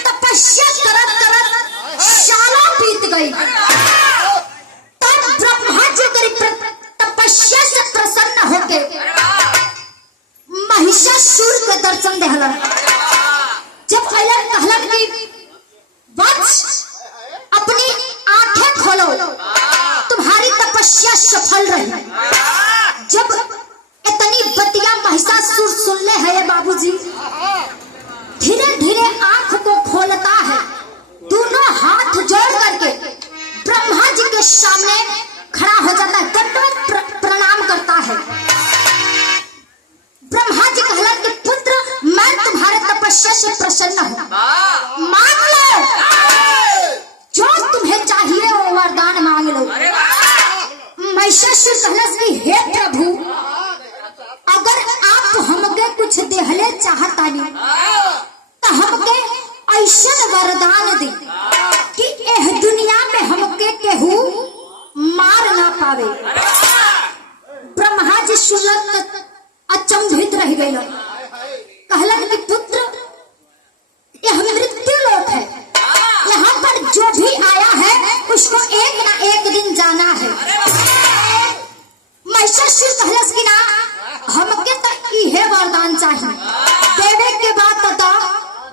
तपस्या करत करत सालों बीत गई। तब ब्रह्मा जी की तपस्या से प्रसन्न होके महिषासुर के दर्शन देहलन। जब अलन कहलन कि वत्स अपनी आंखें खोलो, तुम्हारी तपस्या सफल रही। जब इतनी बतिया महिषासुर सुनले है बाबूजी, धीरे धीरे आंख को खोलता है, दोनों हाथ जोड़ करके ब्रह्मा जी के सामने खड़ा हो जाता है, दंडवत प्रणाम करता है। ब्रह्मा जी कहला कि पुत्र, मैं तुम्हारे तपस्या से प्रसन्न हूँ, मांग लो जो तुम्हें चाहिए वो वरदान मांग लो। महिषासुर कहला कि हे प्रभु, अगर आप हमके कुछ देहले चाहतानी तो हमके ऐसा वरदान दे कि एह दुनिया में हमके केहू मार ना पावे। ब्रह्मा जी सुनत अचंभित रह गए, कहलन कि पुत्र, यह मृत्यु लोक है, यहाँ पर जो भी आया है उसको एक ना एक दिन जाना है। महिषासुर कहलस कि ना, हमके तो इहे वरदान चाहिए, देवे के बाद तो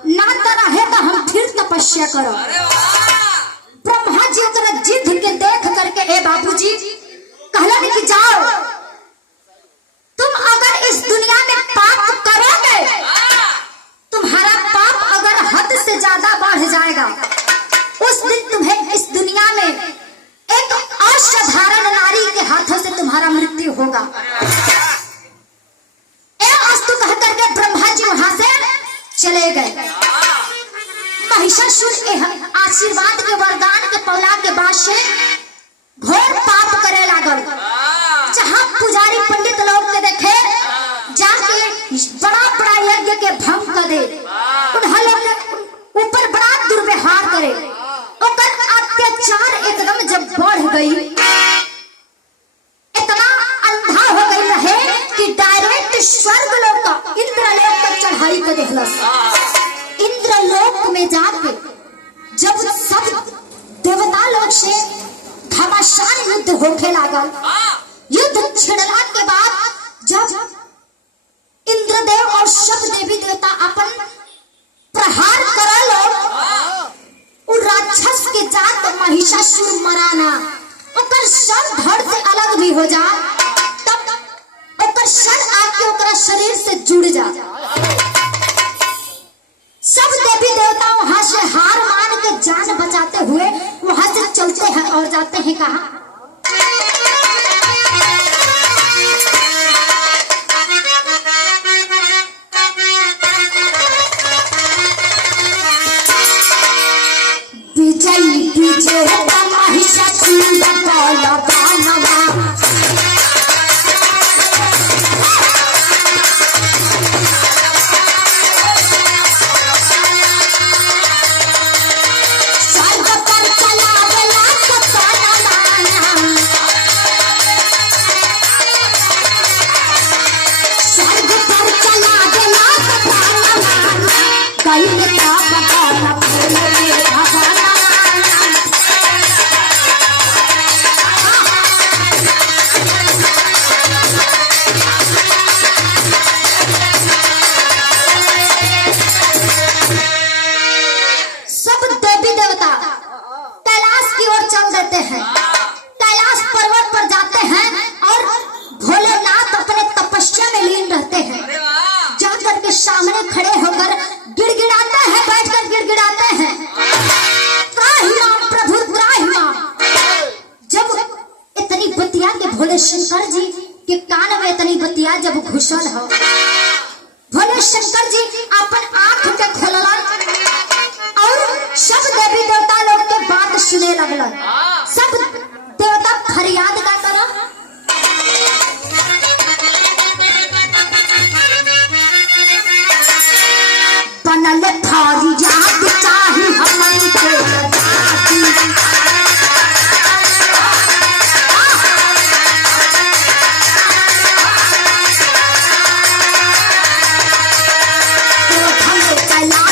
ना रहे तो हम फिर तपस्या करो। ब्रह्मा जी उतना जिद के देख करके ए बाबूजी कहलन कि जाओ, तुम अगर इस दुनिया में पाप करोगे, तुम्हारा पाप अगर हद से ज्यादा बढ़ जाएगा, उस दिन तुम्हें इस दुनिया में एक असाधारण नारी के हाथों से तुम्हारा मृत्यु होगा। कह करके ब्रह्मा जी वहां से चले गए। महिषासुर आशीर्वाद के वरदान के पौला के बाद से घोर पाप करे लागल। जहां पुजारी पंडित लोग के देखे जाके बड़ा बड़ा यज्ञ के भंग कर दे, उन्हें लोग ऊपर बड़ा दुर्व्यवहार करे, और अत्याचार एकदम जब बढ़ गई, इतना अंधा हो गई रहे कि डायरेक्ट स्वर्ग लोक इंद्रलोक तक चढ़ाई कर देखलस। इंद्रलोक में जाके जब सब देवता लोग से घमासान युद्ध होके लागल, युद्ध छिड़ला के बाद जब इंद्रदेव और सब देवी देवता अपन प्रहार करल, राक्षस के जात महिषासुर मराना, ओकर सर धड़ से अलग भी हो जा, तब ओकर सर आके ओकरा शरीर से जुड़ जा। सब देवी देवता वहां से हार मान के जान बचाते हुए वहां से चलते हैं और जाते हैं कहाँ? विजयी विजय महिषासुर बलवानवा, कैलाश पर्वत पर जाते हैं और भोलेनाथ अपने तपस्या में लीन रहते हैं। जाकर के सामने खड़े होकर गिड़गिड़ाते हैं, बैठकर गिड़गिड़ाते हैं, त्राहि माम प्रभु त्राहि माम। जब इतनी बतिया के भोले शंकर जी के कान में इतनी बतिया जब घुसल हो, भोले शंकर जी अपन आंख के खोललन और सब देवी देवता लोग के बात सुने लगलन। सब देवता फरियाद का करो, बनल फरियाद चाही हमन के चला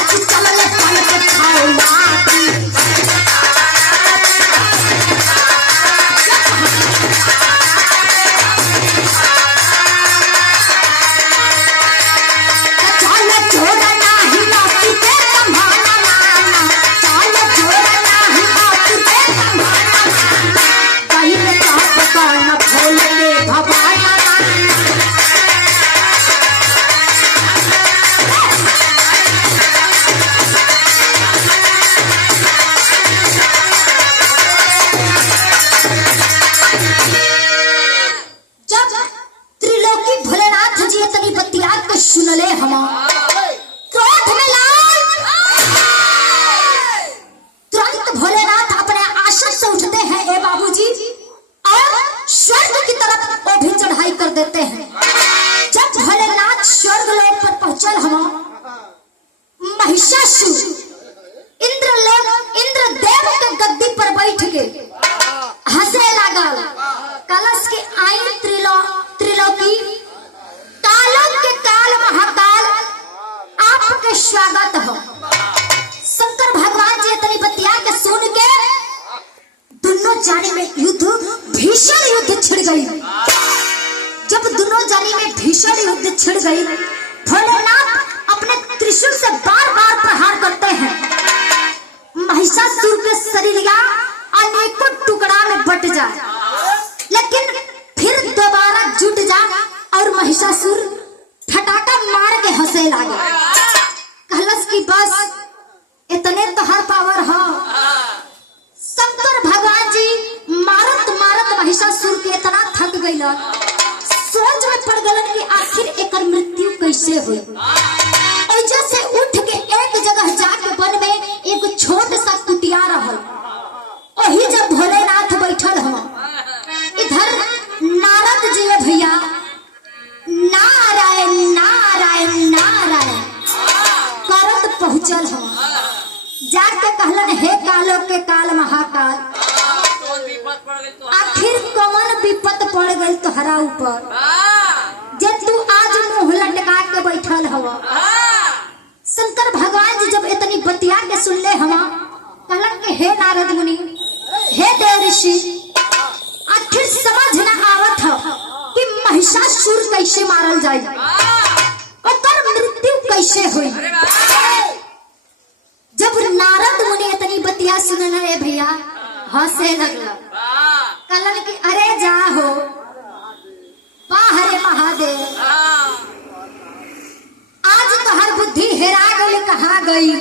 महिषासुर इंद्र देव के गद्दी पर बैठ के हंसे लागल। कलश के आई त्रिलोकी कालों के काल महाकाल आपके स्वागत हो। शंकर भगवान जी इतनी बतिया के सुन के दोनों जाने में भीषण युद्ध छिड़ गई। जब दोनों जाने में भीषण युद्ध छिड़ गई, भोलेनाथ अपने त्रिशूल से बार बार प्रहार करते हैं। महिषासुर के शरीर अनेकों टुकड़ा में बट जाए, लेकिन फिर दोबारा जुट जा और महिषासुर फटाका मार के हंसे लागे। कहलस की बस इतने तो हर पावर हो। शंकर भगवान जी मारत मारत महिषासुर के इतना थक गई, सोच में पड़ गलन कि आखिर एकर मृत्यु कैसे हुई। ऐसे से उठ के एक जगह जाके वन में एक छोट सा कुटिया रहल। वही जब भोलेनाथ बैठल हो, इधर नारद जी भैया नारायण नारायण नारायण करत पहुंचल हो। जाके कहलन हे कालो के काल महाकाल, आखिर कौन विपत पड़ गई तोहरा ऊपर जे तू आज मुंह लटका के बैठल हवा। शंकर भगवान जी जब इतनी बतिया के सुनले हवा, कहलन के हे नारद मुनि, हे देव ऋषि, आखिर समझ न आवत हो कि महिषासुर कैसे मारल जाए, ओकर मृत्यु कैसे हुई। जब नारद मुनि इतनी बतिया सुनल रे भैया हंसे लगला। कहलन कि अरे जा हो हरे महादेव, आज तो हर बुद्धि हेरा गई कहाँ गई।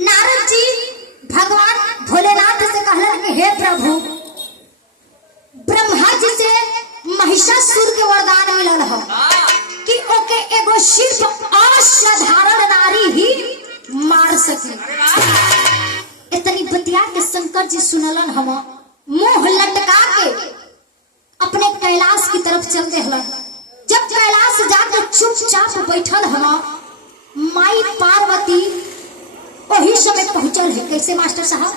नारद जी भगवान भोलेनाथ से कहलन कि हे प्रभु, ब्रह्मा जी से महिषासुर के वरदान मिलल हो कि ओके एगो सिर्फ असाधारण नारी ही मार सके। इतनी बतिया के शंकर जी सुनलन, हम मुंह लटका के अपने कैलाश की तरफ चल देहलन। जब कैलाश जाकर चुपचाप बैठल हम, माई पार्वती वही समय पहुंचल है। कैसे मास्टर साहब?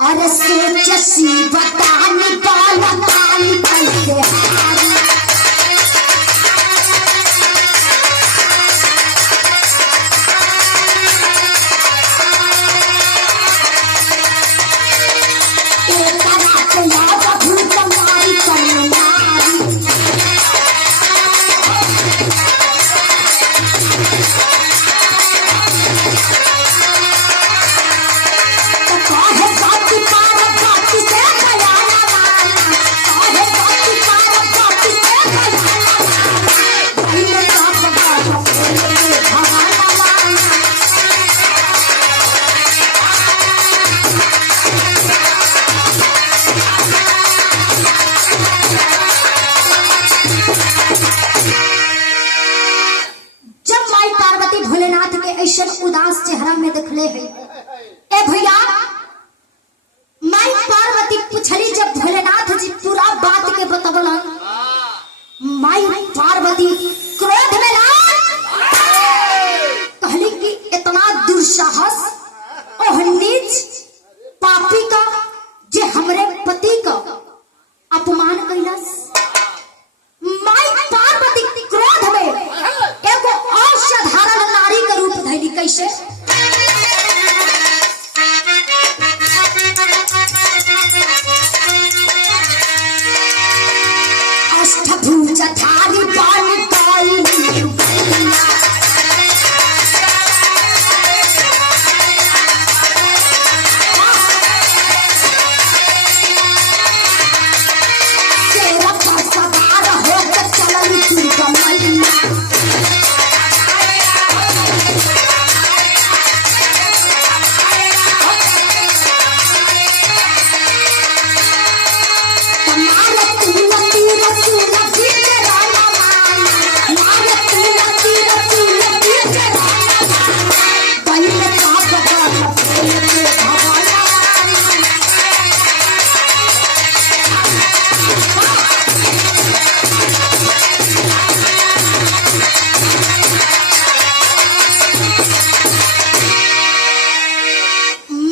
अरे सोचसी बतानी बालकानी कैसे हारी, उदास चेहरा में देखले है। ए भैया, माई पार्वती पूछली जब भोलेनाथ जी पूरा बात के बतबलन, माई पार्वती क्रोध में कहली कि इतना दुस्साहस और नीच पापी का जे हमरे पति का अपमान कैलस। माई पार्वती क्रोध में एगो असाधारण नारी का रूप धैली। कैसे?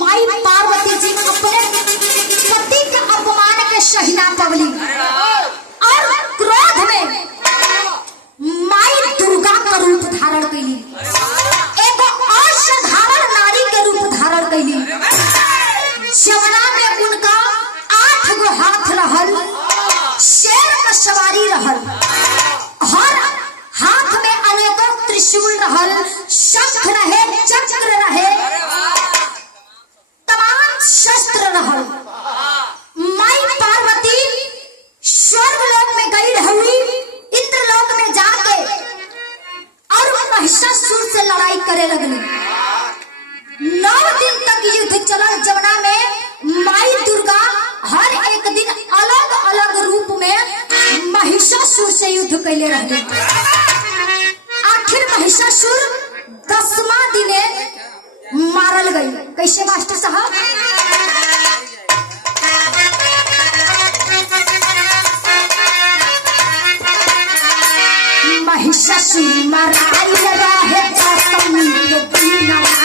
माई पार्वती जी अपने पति के अपमान के सही ना पवली और क्रोध में माई दुर्गा का रूप धारण कैली, एगो असाधारण नारी के रूप धारण कैली। जमुना में उनका 8 गो हाथ रहल, शेर का सवारी रहल, हर हाथ में अनेकों त्रिशूल रहल, शंख रहे, चक्र रहे, तमाम शस्त्र रहल। माई पार्वती स्वर्ग लोक में गई रही, इंद्र लोक में जाके और महिषासुर से लड़ाई करे लगली। 9 दिन तक युद्ध चला। जमुना में माई दुर्गा हर एक दिन अलग अलग रूप में महिषासुर से युद्ध कैले रहली। आखिर महिषासुर 10वां दिने मारल गई। कैसे मास्टर साहब? महिषासुर माराई रहे दशमी के दिनवा।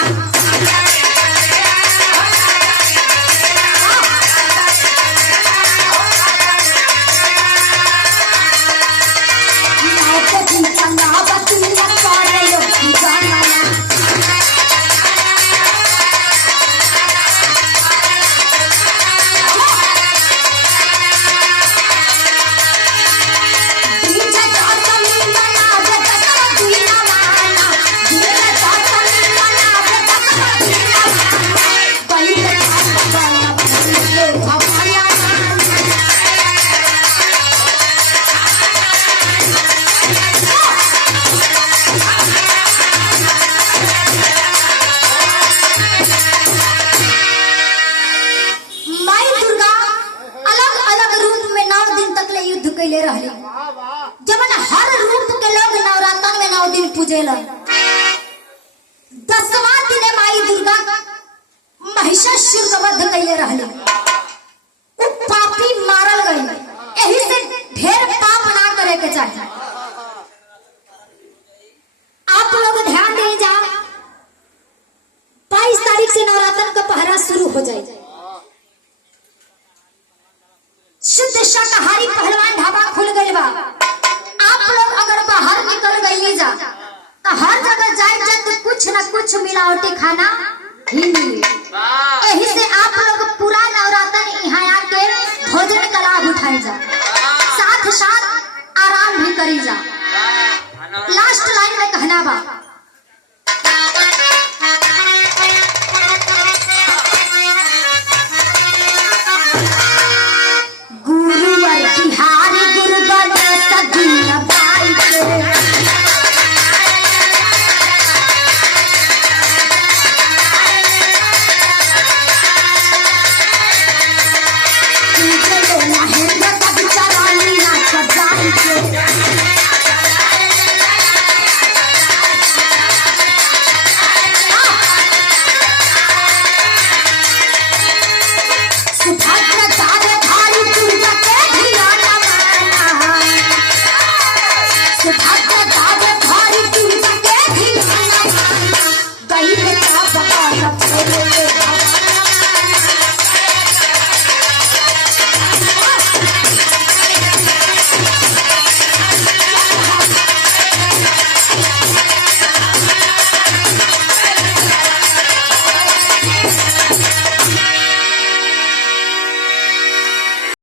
जब हर रूप के लोग नवरात्र में 9 दिन पूजेला। 10वां दिन माई दुर्गा महिषासुर का वध कैले रहली। उ पापी मारल गई। यही से ढेर पाप ना करे के चाहिए। आप लोग ध्यान दीजिए, 22 तारीख से नवरात्र का पहरा शुरू हो जाए। शुद्ध शाकाहारी पहलवान ढाबा खुल गई बा। आप लोग अगर बाहर निकल गई जा तो हर जगह जाए तो कुछ न कुछ मिलावटी खाना ही मिली। यही से आप लोग पूरा नवरात्र यहाँ आके भोजन का लाभ उठाए जा, साथ साथ आराम भी करी जा। लास्ट लाइन में कहना बा,